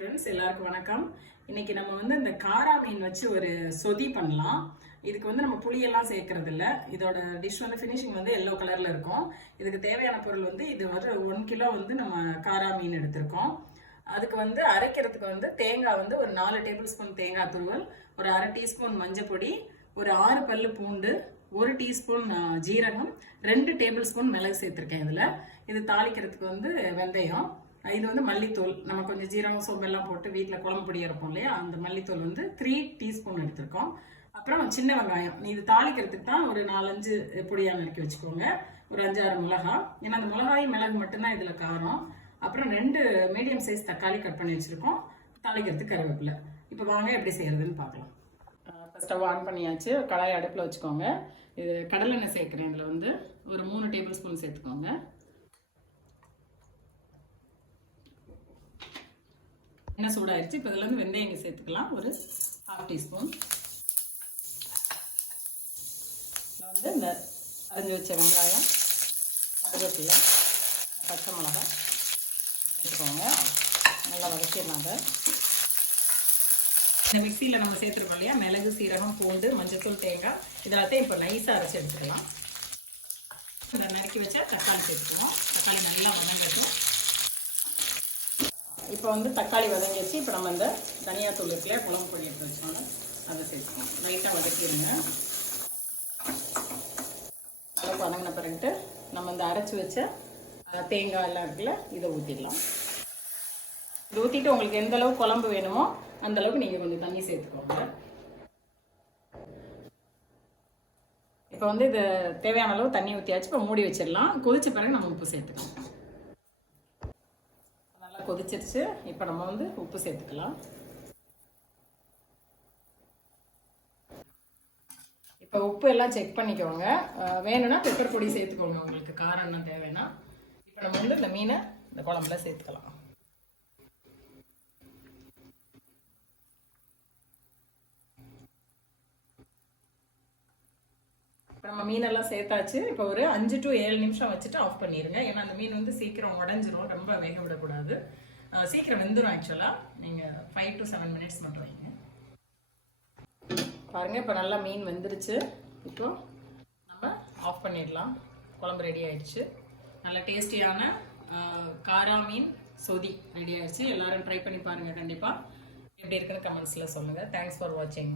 Friends, எல்லாருக்கும் வணக்கம். இன்னைக்கு நம்ம வந்து இந்த காரா மீன் வச்சு ஒரு சொதி பண்ணலாம். இதுக்கு வந்து நம்ம புளியெல்லாம் சேர்க்கறது இல்லை. இதோட டிஷ் வந்து ஃபினிஷிங் வந்து எல்லோ கலர்ல இருக்கும். இதுக்கு தேவையான பொருள் வந்து இது வந்து 1 கிலோ வந்து நம்ம காரா மீன் எடுத்திருக்கோம். அதுக்கு வந்து அரைக்கிறதுக்கு வந்து தேங்காய் வந்து ஒரு 4 டேபிள் ஸ்பூன் தேங்காய் துருவல், ஒரு அரை டீஸ்பூன் மஞ்சள் பொடி, ஒரு 6 பல்லு பூண்டு, 1 டீஸ்பூன் ஜீரகம், 2 டேபிள் ஸ்பூன் மிளகு சேர்த்துருக்கேன். இது தாளிக்கிறதுக்கு வந்து வெந்தயம், இது வந்து மல்லித்தூள், நம்ம கொஞ்சம் ஜீரகம் சோம்பெல்லாம் போட்டு வீட்டில் குழம்பு பொடி இருப்போம் இல்லையா, அந்த மல்லித்தூள் வந்து 3 டீஸ்பூன் எடுத்திருக்கோம். அப்புறம் சின்ன வெங்காயம், இது தாளிக்கிறதுக்கு தான் ஒரு 4-5 பொடியாக நறுக்கி வச்சுக்கோங்க. ஒரு 5-6 மிளகா, ஏன்னா அந்த மிளகாயும் மிளகு மட்டும்தான் இதில் காரம். அப்புறம் 2 மீடியம் சைஸ் தக்காளி கட் பண்ணி வச்சுருக்கோம். தாளிக்கிறதுக்கு கருவேப்பிலை. இப்போ வாங்க எப்படி செய்யறதுன்னு பார்க்கலாம். ஸ்டவ் ஆன் பண்ணியாச்சு. கடாயை அடுப்பில் வச்சுக்கோங்க. இது கடலெண்ணெய் சேர்க்குறேன். இதில் வந்து ஒரு 3 டேபிள் ஸ்பூன் சேர்த்துக்கோங்க. எண்ணெய் சூடாயிருச்சு. இப்போ இதில் வந்து வெந்தயம் சேர்த்துக்கலாம். ஒரு 1/2 டீஸ்பூன். வந்து இந்த அரைஞ்சி வச்ச வெங்காயம், கருவேப்பிலை, பச்சை மிளகாய் சேர்த்துக்கோங்க. நல்லா வதக்கிடலாம். இந்த மிக்சியில் நம்ம சேர்த்துருக்கோம் இல்லையா, மிளகு, சீரகம், பூண்டு, மஞ்சத்தூள், தேங்காய், இதெல்லாத்தையும் இப்போ நைஸாக அரைச்சி எடுத்துக்கலாம். இதை நறுக்கி வச்சா தக்காளி சேர்த்துக்கலாம். தக்காளி நல்லா வதங்கட்டும். இப்போ வந்து தக்காளி வதங்கிச்சு. இப்போ நம்ம இந்த தனியாத்தூள் இருக்குல்ல, குழம்பு பொடி எடுத்து வச்சோம்னா அதை சேர்த்துக்கணும். லைட்டாக வதக்கிடுங்க. அளவுக்கு வதங்கின பிறகுட்டு நம்ம இந்த அரைச்சி வச்ச தேங்காய் எல்லாம் இருக்குல்ல, இதை ஊற்றிடலாம். இது ஊற்றிட்டு உங்களுக்கு எந்த அளவுக்கு குழம்பு வேணுமோ அந்த அளவுக்கு நீங்கள் கொஞ்சம் தண்ணி சேர்த்துக்கோங்க. இப்போ வந்து இது தேவையான அளவு தண்ணி ஊற்றியாச்சு. இப்போ மூடி வச்சிடலாம். கொதிச்ச பிறகு நம்ம உப்பு சேர்த்துக்கலாம். நல்லா கொதிச்சிருச்சு. இப்போ நம்ம வந்து உப்பு சேர்த்துக்கலாம். இப்போ உப்பு எல்லாம் செக் பண்ணிக்கோங்க. வேணும்னா பெப்பர் பொடி சேர்த்துக்கோங்க, உங்களுக்கு காரம் என்ன தேவைன்னா. இப்போ நம்ம வந்து இந்த மீனை இந்த குழம்புல சேர்த்துக்கலாம். நம்ம மீனெல்லாம் சேர்த்தாச்சு. இப்போ ஒரு 5 to 7 நிமிஷம் வச்சுட்டு ஆஃப் பண்ணிடுங்க. ஏன்னா அந்த மீன் வந்து சீக்கிரம் உடஞ்சிரும். ரொம்ப வேக விடக்கூடாது. சீக்கிரம் வெந்துடும். ஆக்சுவலாக நீங்கள் 5 to 7 மினிட்ஸ் மட்டும் வைங்க. பாருங்கள், இப்போ நல்லா மீன் வெந்துருச்சு. இப்போ நம்ம ஆஃப் பண்ணிடலாம். குழம்பு ரெடி ஆயிடுச்சு. நல்ல டேஸ்டியான காரா மீன் சொதி ரெடி ஆயிடுச்சு. எல்லாரும் ட்ரை பண்ணி பாருங்கள். கண்டிப்பாக எப்படி இருக்குன்னு கமெண்ட்ஸில் சொல்லுங்கள். தேங்க்ஸ் ஃபார் வாட்சிங்.